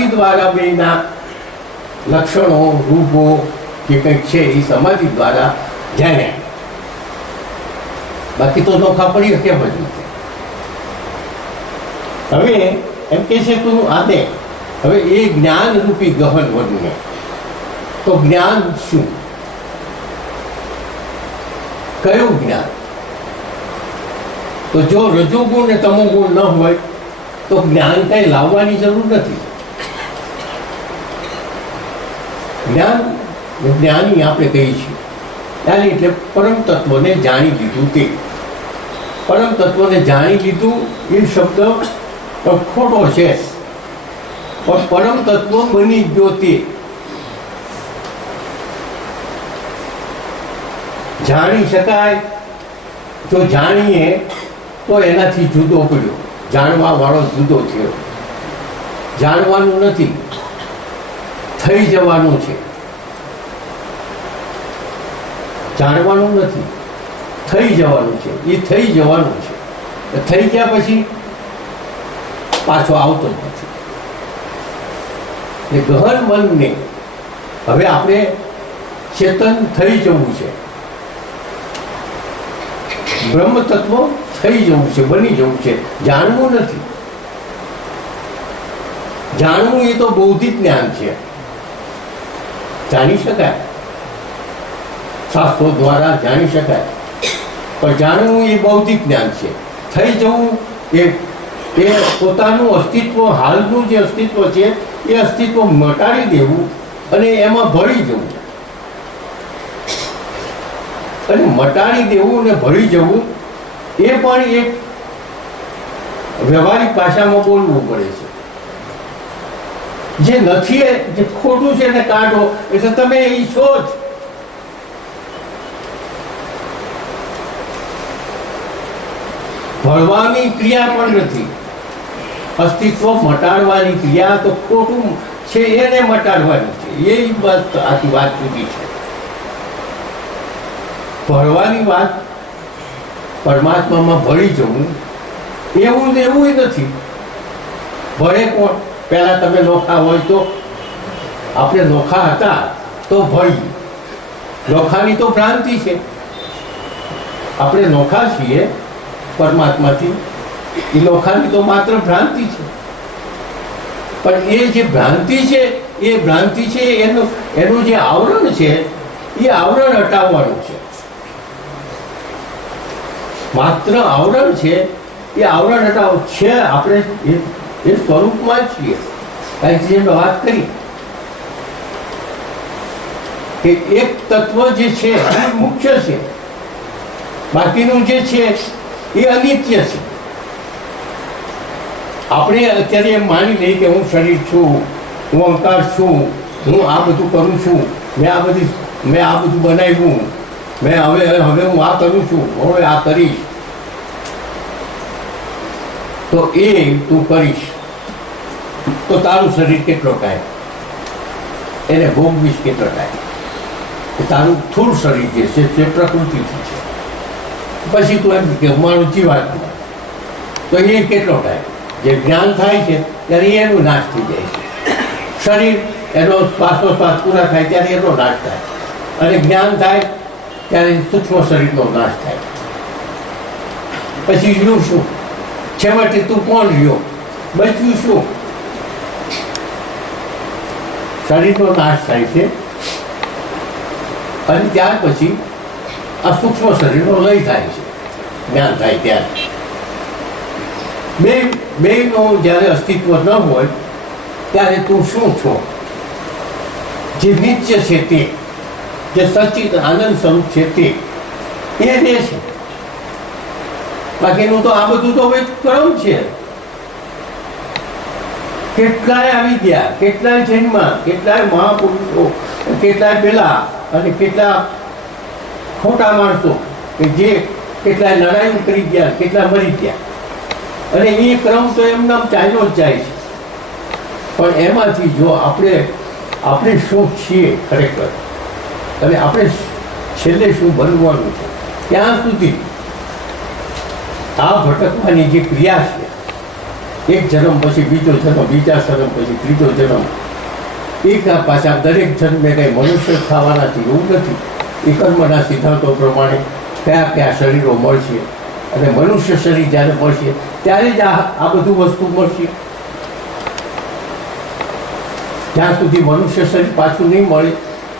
સમાધિ દ્વારા બેના લક્ષણો રૂપો જે કંઈક છે એ સમાધિ દ્વારા જાણ્યા. બાકી તો નોખા પડી શકે બધું. હવે એમ કે છે તું આને હવે એ જ્ઞાન રૂપી ગહન વનને, તો જ્ઞાન શું? કયું જ્ઞાન? તો જો રજોગુણ ને તમોગુણ ન હોય તો જ્ઞાન કઈ લાવવાની જરૂર નથી. જ્ઞાન જ્ઞાની આપણે કહીએ છીએ જ્ઞાની એટલે પરમ તત્વને જાણી લીધું. તે પરમ તત્વને જાણી લીધું એ શબ્દ ખોટો છે, પણ પરમ તત્વ બની ગયો. તે જાણી શકાય. જો જાણીએ તો એનાથી જુદો પડ્યો, જાણવા વાળો જુદો થયો. જાણવાનું નથી, થઈ જવાનું છે. જાણવાનું નથી, થઈ જવાનું છે. એ થઈ જવાનું છે. થઈ ગયા પછી પાછો આવતો નથી. એ ગહન મનને હવે આપણે ચેતન થઈ જવું છે, બ્રહ્મ તત્વ થઈ જવું છે, બની જવું છે. જાણવું નથી. જાણવું એ તો બૌદ્ધિક જ્ઞાન છે, જાણી શકાય, શાસ્ત્રો દ્વારા જાણી શકાય. પણ જાણવું એ બૌદ્ધિક જ્ઞાન છે. થઈ જવું એ પોતાનું અસ્તિત્વ, હાલનું જે અસ્તિત્વ છે એ અસ્તિત્વ મટાડી દેવું અને એમાં ભળી જવું. અને મટાડી દેવું અને ભળી જવું એ પણ એક વ્યવહારિક ભાષામાં બોલવું પડે છે. જે નથી, જે ખોટું છે એને કાઢો એટલે તમે એ છો જ. ભળવાની ક્રિયા પણ નથી. અસ્તિત્વ મટાડવાની ક્રિયા તો ખોટું છે એને મટાડવાની છે. એ વાત આખી વાત જુદી છે. ભળવાની વાત, પરમાત્મામાં ભળી જવું એવું ને એવું નથી. ભળે કોણ? પહેલા તમે નોખા હોય તો, આપણે નોખા હતા તો ભળી. નોખાની તો ભ્રાંતિ છે. આપણે નોખા છીએ પરમાત્માથી, એ નોખાની તો માત્ર ભ્રાંતિ છે. પણ એ જે ભ્રાંતિ છે એ ભ્રાંતિ છે એનું જે આવરણ છે એ આવરણ હટાવવાનું છે. માત્ર આવરણ છે એ આવરણ હટાવ છે. આપણે એ સ્વરૂપમાં છીએ. કારણ કે મેં વાત કરી કે એક તત્વ જે છે એ મુખ્ય છે, બાકીનું જે છે એ અનિત્ય છે. આપણે અત્યારે એમ માની લઈએ કે હું શરીર છું, હું અહંકાર છું, હું આ બધું કરું છું, મેં આ બધું બનાવ્યું, મેં હવે હું આ કરું છું, હવે આ કરીશ. તો એ તું કરીશ તો તારું શરીર કેટલો ટાઈમ એને ભોગવીશ, કેટલો ટાઈમ તારું થોડું શરીર જે છે તે પ્રકૃતિથી છે. પછી તું એમ કે મારું જીવાત્મા, તો એ કેટલો ટાઈમ? જે જ્ઞાન થાય છે ત્યારે એનો નાશ થઈ જાય છે. શરીર એનો શ્વાસોશ્વાસ પૂરા થાય ત્યારે એનો નાશ થાય, અને જ્ઞાન થાય ત્યારે સૂક્ષ્મ શરીરનો નાશ થાય. પછી રહ્યું શું? છેવટે તું કોણ રહ્યો? બચ્યું શું? શરીરનો નાશ થાય છે અને ત્યાર પછી આ સૂક્ષ્મ શરીરનો લય થાય છે. જ્ઞાન થાય ત્યારે બેનું જ્યારે અસ્તિત્વ ન હોય ત્યારે તું શું છો? જે નિત્ય છે તે, જે સચિત આનંદ સ્વરૂપ છે તે એ છે. બાકીનું તો આ બધું તો હવે ક્રમ છે. કેટલાય આવી ગયા, કેટલાય જન્મમાં, કેટલાય મહાપુરુષો, કેટલાય પેલા અને કેટલા ખોટા માણસો કે જે કેટલાય લડાઈ કરી ગયા, કેટલા મરી ગયા. અને એ ક્રમ તો એમનામ ચાલ્યો જ જાય છે. પણ એમાંથી જો આપણે શું છીએ ખરેખર, અને આપણે છેલ્લે શું બનવાનું છે, ત્યાં સુધી આ ભટકવાની જે ક્રિયા છે એક જન્મ પછી બીજો જન્મ, બીજા જન્મ પછી ત્રીજો જન્મ. એક પાછા દરેક જન્મે કંઈ મનુષ્ય થવાનાથી એવું નથી. એ કર્મના સિદ્ધાંતો પ્રમાણે કયા કયા શરીરો મળશે અને મનુષ્ય શરીર જ્યારે મળશે ત્યારે જ આ બધું વસ્તુ મળશે. જ્યાં સુધી મનુષ્ય શરીર પાછું નહીં મળે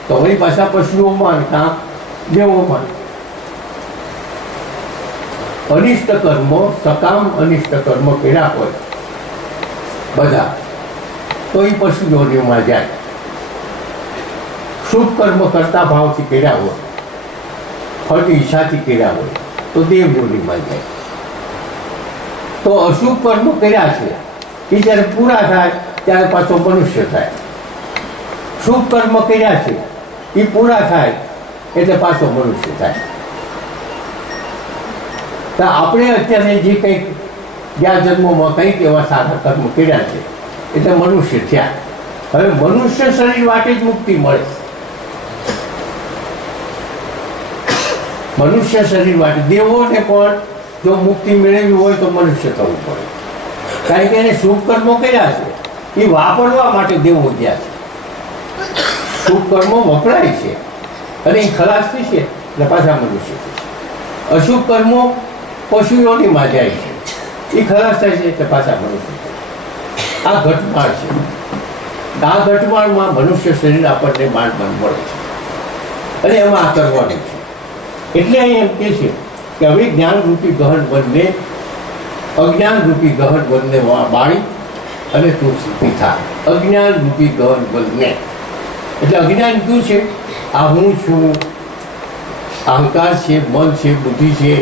તો વળી પાછા પશુઓમાં કાં દેવોમાં અનિષ્ટ કર્મ, સકામ અનિષ્ટ કર્મ કર્યા હોય બધા તો એ પશુ યોનિઓમાં જાય. શુભ કર્મ કરતા ભાવથી કર્યા હોય, ફળની ઈચ્છાથી કર્યા હોય તો દેવ યોનિમાં જાય. તો અશુભ કર્મ કર્યા છે એ જ્યારે પૂરા થાય ત્યારે પાછો મનુષ્ય થાય. શુભ કર્મ કર્યા છે એ પૂરા થાય એટલે પાછો મનુષ્ય થાય. તો આપણે અત્યારે જે કંઈક ગયા જન્મોમાં કંઈક એવા સારા કર્મ કર્યા છે એટલે મનુષ્ય થયા. હવે મનુષ્ય શરીર માટે જ મુક્તિ મળે. મનુષ્ય શરીર માટે દેવોને પણ જો મુક્તિ મેળવવી હોય તો મનુષ્ય થવું પડે. કારણ કે એને શુભ કર્મો કર્યા છે એ વાપરવા માટે દેવો ગયા છે. શુભ કર્મો વપરાય છે અને એ ખલાસ થશે એટલે પાછા મનુષ્ય થશે. અશુભ કર્મો પશુઓનીમાં જાય છે, એ ખલાસ થાય છે એટલે પાછા મનુષ્ય થશે. આ ઘટમાળ છે. આ ઘટમાળમાં મનુષ્ય શરીર આપણને માંડ મળે છે અને એમાં આ કરવાનું છે. એટલે અહીં એમ કહે છે કે હવે જ્ઞાનરૂપી ગહન વનને અજ્ઞાનરૂપી ગહન વનને બાળી અને તું સિદ્ધિ થાય. અજ્ઞાનરૂપી ગહન વનને એટલે અજ્ઞાન શું છે? આ હું છું, અહંકાર છે, મન છે, બુદ્ધિ છે,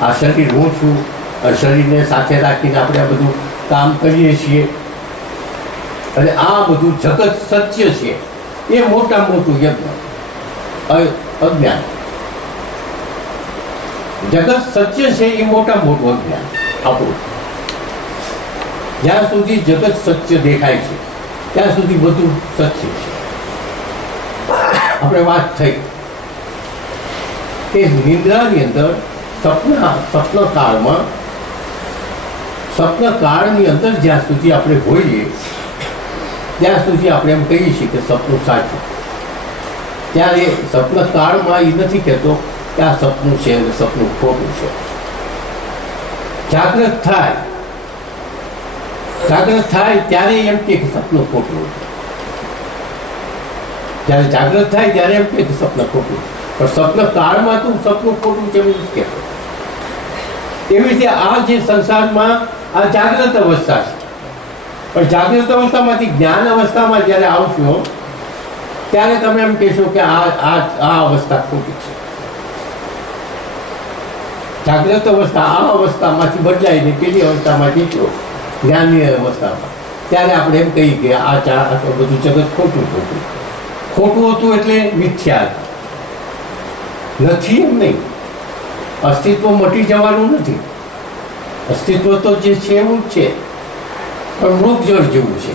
આ શરીર હું છું. આ શરીરને સાથે રાખીને આપણે આ બધું કામ કરીએ છીએ અને આ બધું જગત સત્ય છે એ મોટા મોટું યજ્ઞ અજ્ઞાન. જગત સત્ય છે એ મોટા મોટું અજ્ઞાન આપણું. જ્યાં સુધી જગત સત્ય દેખાય છે ત્યાં સુધી બધું સત્ય છે. આપણે વાત થઈ કે નિંદ્રાની અંદર સ્વપ્ન કાળની અંદર જ્યાં સુધી આપણે હોઈએ ત્યાં સુધી આપણે એમ કહીએ છીએ કે સપનું સાચું. ત્યારે સ્વપ્ન કાળમાં એ નથી કહેતો કે આ સપનું છે અને સપનું ખોટું છે. જાગ્રત થાય ત્યારે એમ કે સપનું ખોટું. જ્યારે જાગ્રત થાય ત્યારે એમ કે સપનું ખોટું. પણ સ્વપ્ન કાળમાં તું સપનું ખોટું કેમ નથી કહેતો? એવી રીતે આ જે સંસારમાં આ જાગ્રત અવસ્થા છે. પણ જાગ્રત અવસ્થામાંથી જ્ઞાન અવસ્થામાં જ્યારે આવશો ત્યારે તમે એમ કહેશો કે આ અવસ્થા ખોટી છે. જાગ્રત અવસ્થા આ અવસ્થામાંથી બદલાઈને પેલી અવસ્થામાં જીતો જ્ઞાનની અવસ્થામાં, ત્યારે આપણે એમ કહીએ કે આ બધું જગત ખોટું હતું એટલે મિથ્યા નથી. એમ નહીં, અસ્તિત્વ મટી જવાનું નથી. અસ્તિત્વ તો જે છે એવું જ છે, પણ મૃગજળ જેવું છે.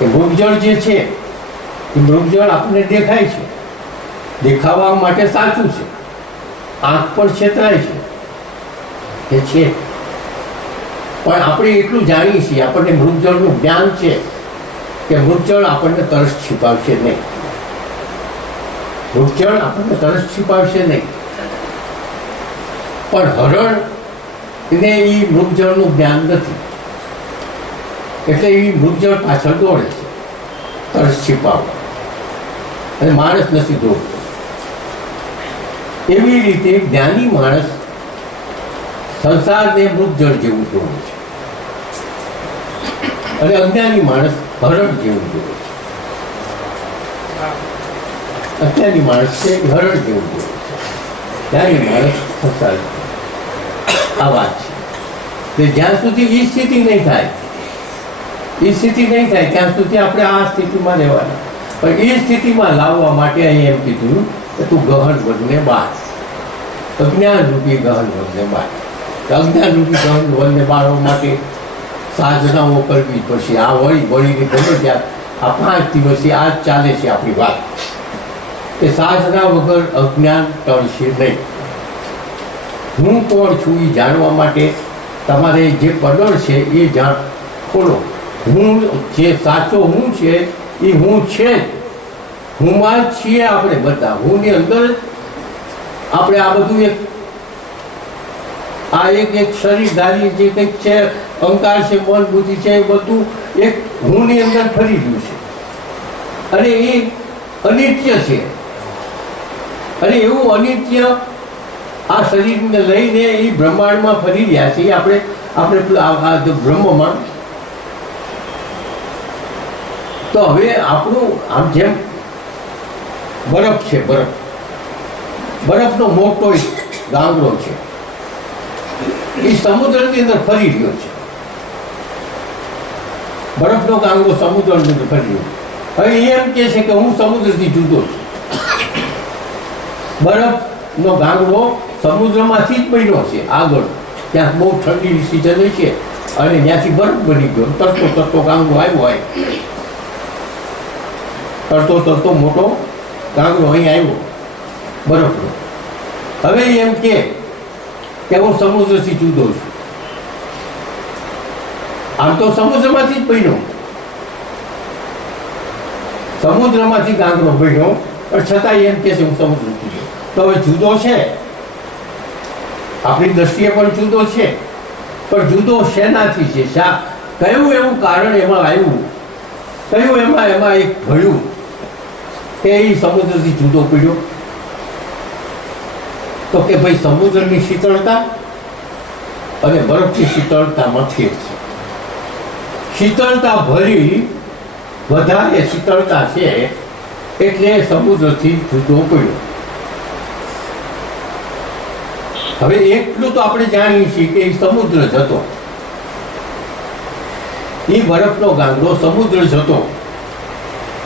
એ મૃગજળ જે છે એ મૃગજળ આપણને દેખાય છે, દેખાવા માટે સાચું છે. આંખ પણ છેતરાય છે એ છે, પણ આપણે એટલું જાણીએ છીએ, આપણને મૃગજળનું જ્ઞાન છે કે મૃગજળ આપણને તરસ છીપાવશે નહીં. મૃગજળ આપણને તરસ છીપાવશે નહીં. પણ હરણ એને એ મૃગજળનું જ્ઞાન નથી એટલે એ મૃગજળ પાછળ દોડે છે તરસ છીપાવવા, અને માણસ નથી દોડતો. એવી રીતે જ્ઞાની માણસ સંસારને મૃગજળ જેવું જોવે છે અને અજ્ઞાની માણસ હરણ જેવું જોવે છે. અજ્ઞાની માણસ છે હરણ જેવું જોવે છે, જ્ઞાની માણસ સંસાર. આ વાત છે કે જ્યાં સુધી એ સ્થિતિ નહીં થાય ત્યાં સુધી આપણે આ સ્થિતિમાં રહેવાના. પણ એ સ્થિતિમાં લાવવા માટે અહીં એમ કીધું કે તું ગહન વનને બાળ, અજ્ઞાન રૂપી ગહન વનને બાળ. અજ્ઞાન રૂપી ગહન વનને બાળવા માટે સાધનાઓ કરવી પડશે. આ વળીને ગમે ત્યાં આ 5 દિવસથી આ જ ચાલે છે આપણી વાત કે સાધના વગર અજ્ઞાન ટળશે નહીં. હું કોણ છું એ જાણવા માટે તમારે જે પડળ છે એ જાણ ખોલો. હું જે સાચો હું છે એ હું છે જ. હુંમાં જ છીએ આપણે બધા. હુંની અંદર જ આપણે આ બધું એક શરીરધારી જે કંઈક છે, અહંકાર છે, મન બુદ્ધિ છે, એ બધું એક હુંની અંદર ફરી ગયું છે. અને એ અનિત્ય છે. અને એવું અનિત્ય આ શરીરને લઈને એ બ્રહ્માંડમાં ફરી રહ્યા છે. આપણે બ્રહ્મમાં. તો હવે આપણું આમ જેમ બરફ છે, બરફનો મોટો ગાંગડો છે, એ સમુદ્રની અંદર ફરી રહ્યો છે. બરફનો ગાંગડો સમુદ્રની અંદર ફરી રહ્યો. હવે એમ કહે છે કે હું સમુદ્રથી જુદો છું. બરફનો ગાંગડો સમુદ્રમાંથી જ બન્યો છે. આગળ ત્યાં બહુ ઠંડી સિઝન છે અને ત્યાંથી બરફ બની ગયો. તરતો ગાંગડો આવ્યો હોય, તરતો મોટો ગાંગડો અહીં આવ્યો બરફનો. હવે એમ કે હું સમુદ્રથી જુદો છું. આમ તો સમુદ્રમાંથી જ બન્યો, સમુદ્રમાંથી ગાંગડો બન્યો, પણ છતાં એમ કે છે હું સમુદ્રથી જુદો. તો હવે જુદો છે, આપણી દ્રષ્ટિએ પણ જુદો છે, પણ જુદો શેનાથી છે? કયું એવું કારણ એમાં આવ્યું, કયું એમાં એક ભળ્યું કે એ સમુદ્રથી જુદો પડ્યો? તો કે ભાઈ સમુદ્રની શીતળતા અને બરફની શીતળતામાં ફેર છે. શીતળતા ભરી વધારે શીતળતા છે એટલે સમુદ્રથી જુદો પડ્યો. હવે એટલું તો આપણે જાણીએ છીએ કે એ સમુદ્ર જ હતો. એ બરફનો ગાંગડો સમુદ્ર જ હતો,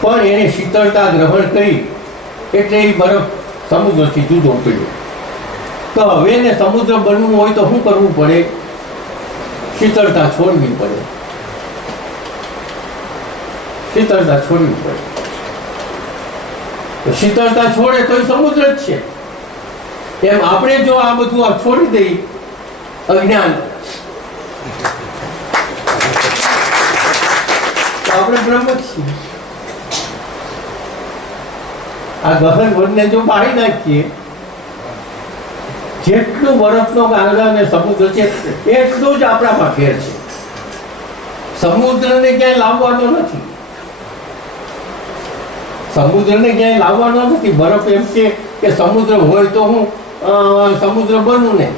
પણ એને શીતળતા ગ્રહણ કરી એટલે એ બરફ સમુદ્રથી જુદો પડ્યો. તો હવે એને સમુદ્ર બનવું હોય તો શું કરવું પડે? શીતળતા છોડવી પડે. શીતળતા છોડવી પડે. તો શીતળતા છોડે તો એ સમુદ્ર જ છે. એમ આપણે જો આ બધું છોડી દઈ, અજ્ઞાન, તો આપણે બ્રહ્મ જ છીએ. આ ગહન વનને જો બાળી નાખીએ, જેટલું બરફનો ગાંગડા અને સમુદ્ર છે એટલું જ આપણામાં ફેર છે. સમુદ્રને ક્યાંય લાવવાનો નથી. સમુદ્રને ક્યાંય લાવવાનો નથી. બરફ એમ છે કે સમુદ્ર હોય તો હું સમુદ્ર બનું ને.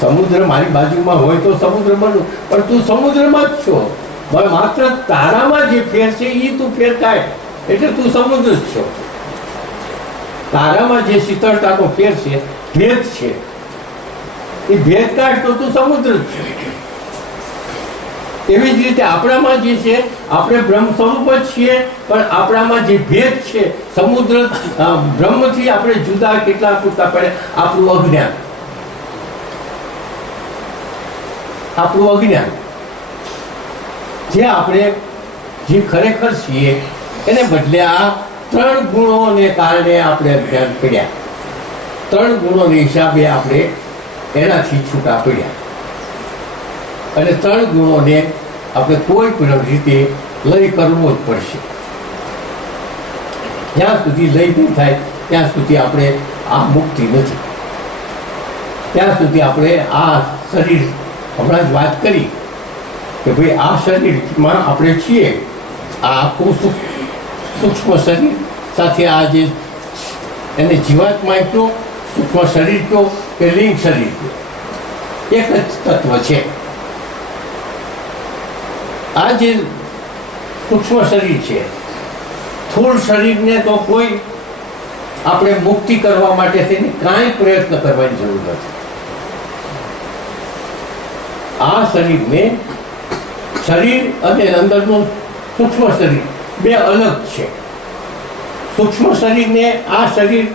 સમુદ્ર મારી બાજુમાં હોય તો સમુદ્ર બનું, પણ તું સમુદ્રમાં જ છો. માત્ર તારામાં જે ફેર છે એ તું ફેર કાઢ એટલે તું સમુદ્ર જ છો. તારામાં જે શીતળતાનો ફેર છે, ભેદ છે, એ ભેદ કાઢ તો તું સમુદ્ર જ છે. એવી જ રીતે આપણામાં જે છે, આપણે બ્રહ્મ સ્વરૂપ જ છીએ, પણ આપણામાં જે ભેદ છે, સમુદ્ર બ્રહ્મથી આપણે જુદા કેટલા પૂરતા પડે? આપણું અજ્ઞાન. જે આપણે જે ખરેખર છીએ એને બદલે આ 3 ગુણોને કારણે આપણે અજ્ઞાન પડ્યા. 3 ગુણોને હિસાબે આપણે એનાથી છૂટા પડ્યા. અને 3 ગુણોને આપણે કોઈ પણ રીતે લય કરવો જ પડશે. જ્યાં સુધી લય નહીં થાય ત્યાં સુધી આપણે આ મુક્તિ નથી. ત્યાં સુધી આપણે આ શરીર, હમણાં જ વાત કરી કે ભાઈ આ શરીરમાં આપણે છીએ. આ આખું સૂક્ષ્મ શરીર સાથે આ જે એને જીવાત્મા કયો, સૂક્ષ્મ શરીર કયો કે લિંગ શરીર કયો, એક જ તત્વ છે. આ જે સૂક્ષ્મ શરીર છે, સ્થૂળ શરીરને તો કોઈ આપણે મુક્તિ કરવા માટે તેની કાંઈ પ્રયત્ન કરવાની જરૂર નથી. આ શરીરને, શરીર અને અંદરનું સૂક્ષ્મ શરીર બે અલગ છે. સૂક્ષ્મ શરીરને આ શરીર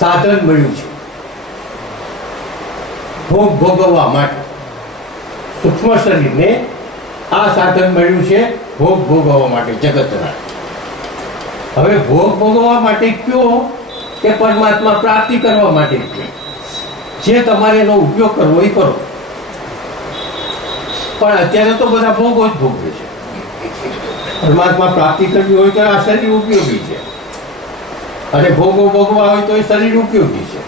સાધન મળ્યું છે ભોગ ભોગવવા માટે. સૂક્ષ્મ શરીરને આ સાધન મળ્યું છે ભોગ ભોગવવા માટે જગતના. હવે ભોગ ભોગવવા માટે કયો કે પરમાત્મા પ્રાપ્તિ કરવા માટે કયો? જે તમારે એનો ઉપયોગ કરવો એ કરો. પણ અત્યારે તો બધા ભોગો જ ભોગવે છે. પરમાત્મા પ્રાપ્તિ કરવી હોય તો આ શરીર ઉપયોગી છે, અને ભોગો ભોગવા હોય તો એ શરીર ઉપયોગી છે.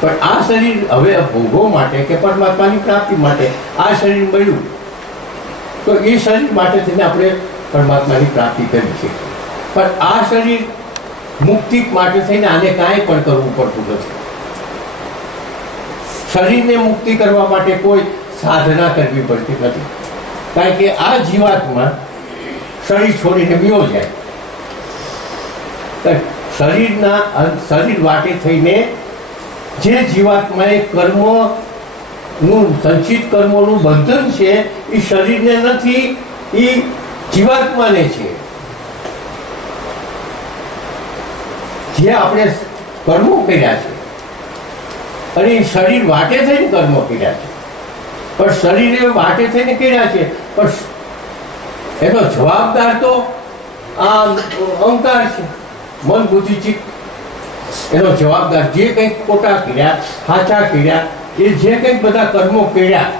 પણ આ શરીર હવે ભોગો માટે કે પરમાત્માની પ્રાપ્તિ માટે આ શરીર મળ્યું, તો એ શરીર માટે થઈને આપણે પરમાત્માની પ્રાપ્તિ કરી છે. પણ આ શરીર મુક્તિ માટે થઈને આને કાંઈ પણ કરવું પડતું નથી. શરીરને મુક્તિ કરવા માટે કોઈ સાધના કરવી પડતી નથી, કારણ કે આ જીવાત્મા શરીર છોડીને બીઓ જાય. શરીર વાટે થઈને જે જીવાત્માએ કર્મનું સંચિત કર્મોનું બંધન છે એ શરીરને નથી, એ જીવાત્માને છે. જે આપણે કર્મો કર્યા છે અને એ શરીર વાટે થઈને કર્મો કર્યા છે, પણ શરીરે વાટે થઈને કર્યા છે, પણ એનો જવાબદાર તો આ અહંકાર છે, મન બુદ્ધિ ચિત્ત. એનો જવાબદાર જે કંઈક ખોટા કર્યા સાચા કર્યા, એ જે કંઈક બધા કર્મો કર્યા,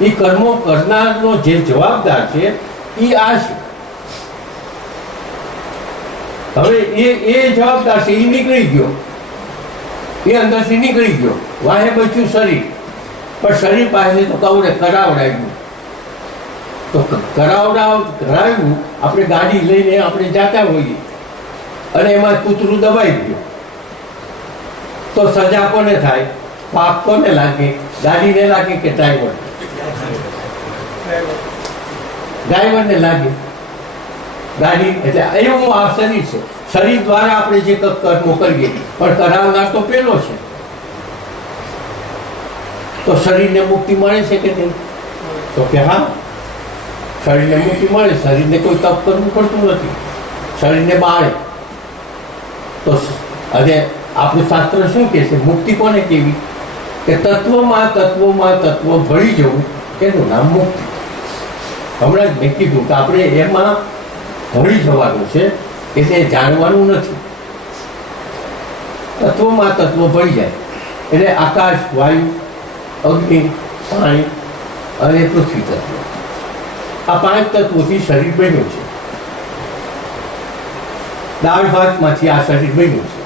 એ કર્મો કરનારનો જે જવાબદાર છે એ આ છે. હવે એ જવાબદાર છે, એ નીકળી ગયો, એ અંદરથી નીકળી ગયો, વાહે બચ્યું શરીર. પણ શરીર પાસે તો કરાવડાવ્યું, તો કરાવ્યું આપણે ગાડી લઈને આપણે જાતા હોઈએ અને એમાં કૂતરું દબાઈ ગયું, તો સજા કોને થાય? પાપ કોને લાગે? ગાડીને લાગે કે ડ્રાઈવરને લાગે? ગાડી એટલે એવું આ શરીર છે. શરીર દ્વારા આપણે જે કર્મો કરીએ, પણ કરાવનાર તો પેલો છે. તો શરીરને મુક્તિ મળે છે કે નહીં? તો કે હા, શરીરને મુક્તિ મળે. શરીરને કોઈ તપ કરવું પડતું નથી, શરીરને બાળે. તો અને આપણું શાસ્ત્ર શું કહે છે? મુક્તિ કોને કેવી? કે તત્વમાં ભળી જવું, એનું નામ મુક્તિ. હમણાં જ મેં કીધું કે આપણે એમાં ભળી જવાનું છે, એટલે જાણવાનું નથી. તત્વમાં ભળી જાય એટલે આકાશ, વાયુ, અગ્નિ, પાણી અને પૃથ્વી તત્વ, આ 5 તત્વોથી શરીર બન્યું છે. દાળ ભાતમાંથી આ શરીર બન્યું છે.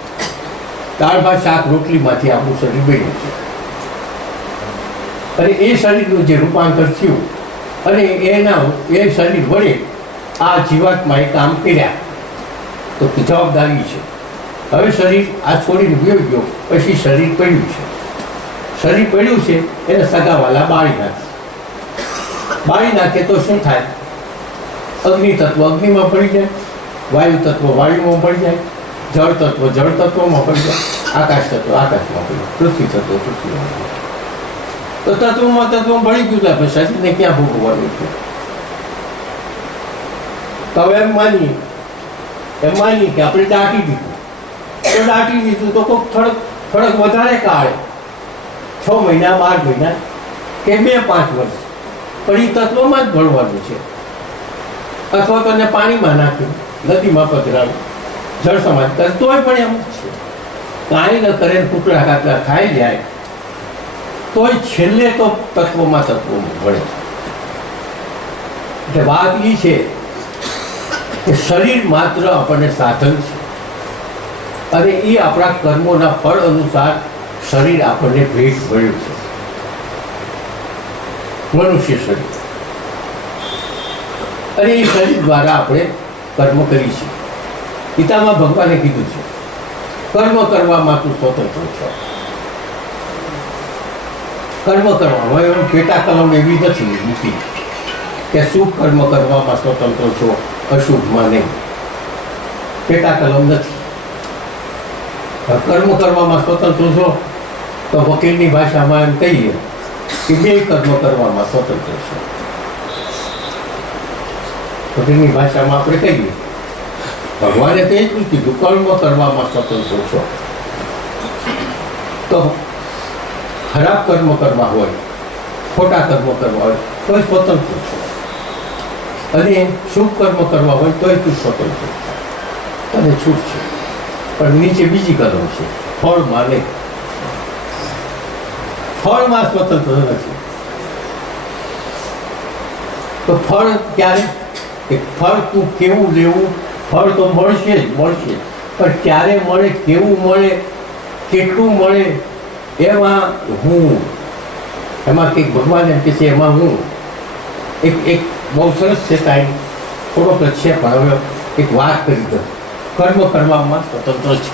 દાળ ભાત શાક રોટલીમાંથી આપણું શરીર બન્યું છે. અને એ શરીરનું જે રૂપાંતર થયું અને એ શરીર વડે આ જીવાત્માએ કામ કર્યા, તો જવાબદારી છે. હવે શરીર આ છોડીને ગયો, પછી શરીર પડ્યું છે. શરીર પડ્યું છે એને સગાવાલા બાળી નાખે તો શું થાય? અગ્નિ તત્વ અગ્નિમાં પડી જાય, વાયુ તત્વ વાયુમાં પડી જાય, જળ તત્વ જળ તત્વમાં પડી જાય, આકાશ તત્વ આકાશમાં પડી જાય, પૃથ્વી તત્વ પૃથ્વીમાં પડી જાય. તો તત્વમાં ભળી ગયું, આપણે શરીરને ક્યાં ભોગવવાનું છે? તો હવે એમ માની કે આપણે દાટી દીધું, તો કોઈક થોડોક વધારે કાળ, 6 મહિના 12 મહિના કે 2-5 વર્ષ, પણ એ તત્વમાં જ ભળવાનું છે. અથવા તો એને પાણીમાં નાખ્યું, નદીમાં પધરાવ્યું, જળ સમાજ કરે, તોય પણ એમ જ છે. કાંઈ ન કરે, કૂતરા કાતરા ખાઈ જાય, તોય છેલ્લે તો તત્વમાં ભળે છે. એટલે વાત એ છે કે શરીર માત્ર આપણને સાધન છે, અને એ આપણા કર્મોના ફળ અનુસાર શરીર આપણને ભેટ મળ્યું છે. મનુષ્ય શરીર, અને એ શરીર દ્વારા આપણે કર્મ કરી છે. ગીતામાં ભગવાને કીધું છે, કર્મ કરવામાં તું સ્વતંત્ર છો. કર્મ કરવામાં એમ પેટા કલમ એવી નથી મૂકી કે શુભ કર્મ કરવામાં સ્વતંત્ર છો, અશુભમાં નહીં. પેટા કલમ નથી. કર્મ કરવામાં સ્વતંત્ર છો તો વકીલની ભાષામાં એમ કહીએ કે 2 કર્મ કરવામાં સ્વતંત્ર છે. વકીલની ભાષામાં આપણે કહીએ, ભગવાને તો એટલું કીધું, કર્મ કરવામાં સ્વતંત્ર છો. તો ખરાબ કર્મ કરવા હોય, ખોટા કર્મ કરવા હોય તોય સ્વતંત્ર છો, અને શુભ કર્મ કરવા હોય તોય તું સ્વતંત્ર, તને છૂટ છે. પણ નીચે બીજી કલમ છે, ફળમાં નહીં. ફળમાં સ્વતંત્ર નથી. તો ફળ ક્યારે? કે ફળ તું કેવું લેવું, ફળ તો મળશે જ મળશે, પણ ક્યારે મળે, કેવું મળે, કેટલું મળે, એમાં હું, એમાં કંઈક ભગવાન એમ કહે છે એમાં હું. એક બહુ સરસ છે ટાઈમ, થોડોક જ છે પણ હવે એક વાત કરી દઉં. કર્મ કરવામાં સ્વતંત્ર છે.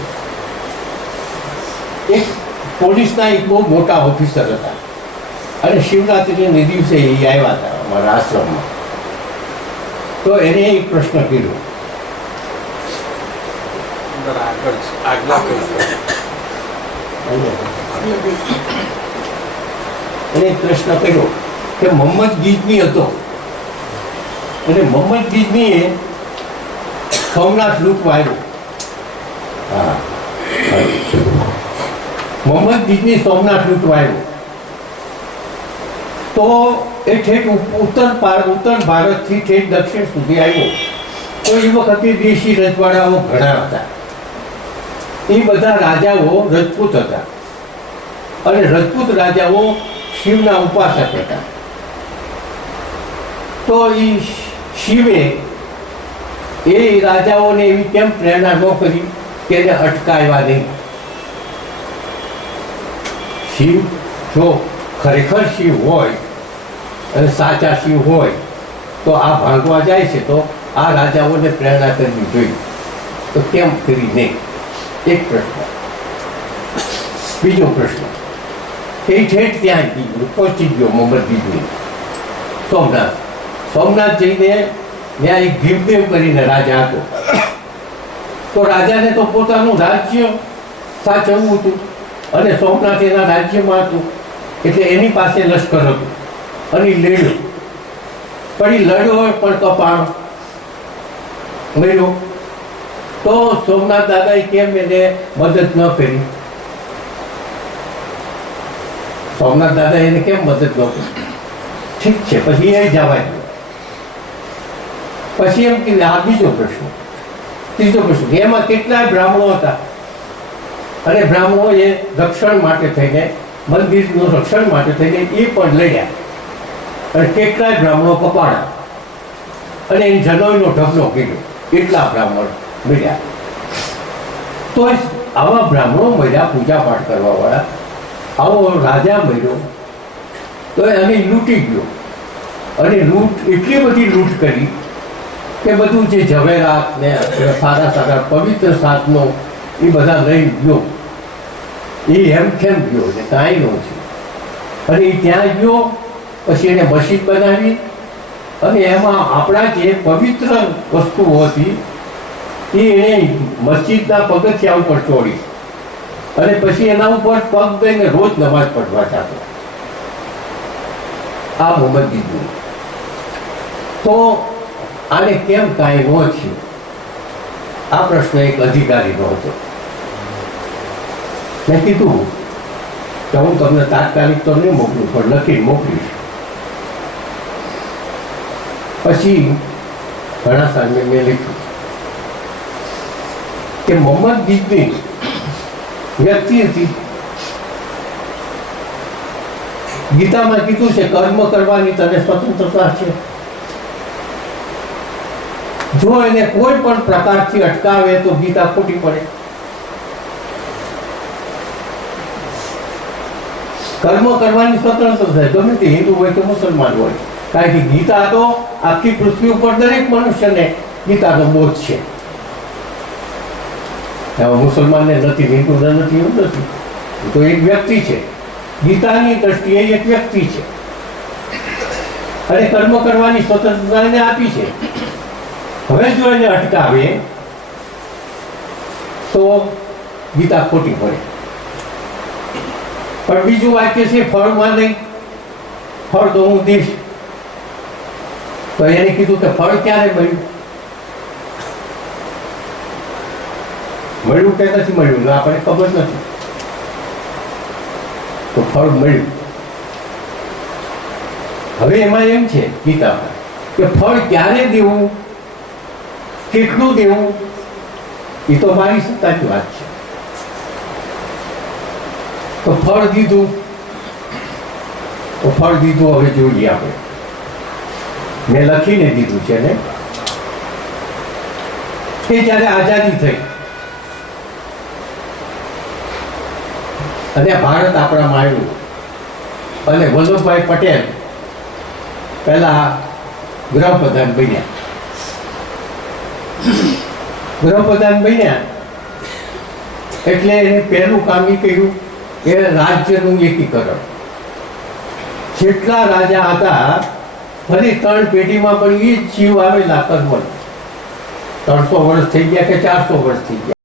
એક પોલીસના એક બહુ મોટા ઓફિસર હતા અને શિવરાત્રિના દિવસે એ આવ્યા હતા અમારા આશ્રમમાં. તો એને એક પ્રશ્ન કર્યો. એને એક પ્રશ્ન કર્યો કે મોહમ્મદ ગિઝની હતો અને મોહમ્મદ ગિઝનીએ સોમનાથ લૂંટવા આવ્યો. હા, મોહમ્મદ ગિઝની સોમનાથ લૂંટવા આવ્યો તો એ ઠેઠ ઉત્તર ભારતથી ઠેઠ દક્ષિણ સુધી આવ્યો. તો એ વખતે દેશી રજવાડાઓ ઘણા હતા. એ બધા રાજાઓ રજપૂત હતા અને રજપૂત રાજાઓ શિવના ઉપાસક હતા. તો એ શિવે એ રાજાઓને એવી કેમ પ્રેરણા ન કરી કે એને અટકાવ્યા નહીં? શિવ જો ખરેખર શિવ હોય અને સાચા શિવ હોય તો આ ભાંગવા જાય છે, તો આ રાજાઓને પ્રેરણા કરવી જોઈએ. તો કેમ કરી નહીં? એક પ્રશ્ન. બીજો પ્રશ્ન, એ ઠેઠ ત્યાં પહોંચી ગયો મોહમ્મદ ગિઝની સોમનાથ જઈને ત્યાં એક ભીમદેવ કરીને રાજા હતો. તો રાજાને તો પોતાનું રાજ્ય સાચવવું હતું અને સોમનાથ એના રાજ્યમાં હતું, એટલે એની પાસે લશ્કર હતું અને એ લડ્યો. પણ એ લડ્યો પણ કપાણ મર્યો. તો સોમનાથ દાદાએ કેમ એને મદદ ન કરી? સોમનાથ દાદા એને કેમ મદદ ન કરી? ઠીક છે, પછી એ જવા દો. પછી એમ કે આ બીજો પ્રશ્ન. ત્રીજો પ્રશ્ન, એમાં કેટલાય બ્રાહ્મણો હતા અને બ્રાહ્મણોએ રક્ષણ માટે થઈને, મંદિરનું રક્ષણ માટે થઈને એ પણ લડ્યા અને કેટલાય બ્રાહ્મણો કપાણા અને એ જનોઈનો ઢગલો કર્યો. એટલા બ્રાહ્મણ મળ્યા. તો આવા બ્રાહ્મણો મળ્યા, પૂજા પાઠ કરવા વાળા. આવો રાજા મળ્યો તો એને લૂંટી ગયો અને એટલી બધી લૂંટ કરી કે બધું જે ઝવેરાત ને સારા પવિત્ર સાધનો એ બધા લઈ ગયો. એ હેમખેમ ગયો ને કાંઈ ન થયું. અને એ ત્યાં ગયો, પછી એને મસ્જિદ બનાવી અને એમાં આપણા જે પવિત્ર વસ્તુઓ હતી એ એણે મસ્જિદના પગથિયા ઉપર ચોડી અને પછી એના ઉપર પગ દઈને રોજ નમાઝ પઢવા જતો. આ મોહમ્મદ ગિઝની. તો આને કેમ કાંઈ ન થયું? આ પ્રશ્ન એક અધિકારીનો હતો. મેં કીધું કે હું તમને તાત્કાલિક તો નહીં મોકલું, પણ લખીને મોકલીશ. પછી ઘણા સામે મેં લખ્યું કે મોહમ્મદ ગિઝની વ્યક્તિ હતી. ગીતામાં કીધું છે કર્મ કરવાની તને સ્વતંત્રતા છે. જો એને કોઈ પણ પ્રકારથી અટકાવે તો ગીતા ખોટી પડે. કર્મ કરવાની સ્વતંત્રતા છે, ગમે તે હિન્દુ હોય કે મુસલમાન હોય. કારણ કે ગીતા તો આખી પૃથ્વી ઉપર દરેક મનુષ્યને ગીતાનો બોધ છે. મુસલમાનને નથી, હિન્દુને નથી, એવું નથી. તો એક વ્યક્તિ છે, ગીતાની દ્રષ્ટિએ એક વ્યક્તિ છે અને કર્મ કરવાની સ્વતંત્રતા એને આપી છે. હવે જો એને અટકાવે તો ગીતા ખોટી પડે. પણ બીજું વાક્ય છે ફળમાં નહીં, ફળ તો હું દઈશ. તો એને કીધું કે ફળ ક્યારે મળ્યું? મળ્યું કે નથી મળ્યું આપણને ખબર નથી. તો ફળ મળ્યું. હવે એમાં એમ છે ગીતામાં કે ફળ ક્યારે દેવું, કેટલું દેવું, એ તો મારી સત્તાની વાત છે. તો ફળ દીધું તો ફળ દીધું હવે જોઈએ આપણે. મેં લખીને દીધું છે ને. એ જ્યારે આઝાદી થઈ અને ભારત આપણામાં આવ્યું અને વલ્લભભાઈ પટેલ પહેલા ગૃહપ્રધાન બન્યા. ગૃહપ્રધાન બન્યા એટલે એને પહેલું કામ એ કર્યું કે રાજ્યનું એકીકરણ. જેટલા રાજા હતા ફરી 3 પેઢીમાં પણ એ જ જીવ આવેલા કરવલ. 300 વર્ષ થઈ ગયા કે 400 વર્ષ થઈ ગયા.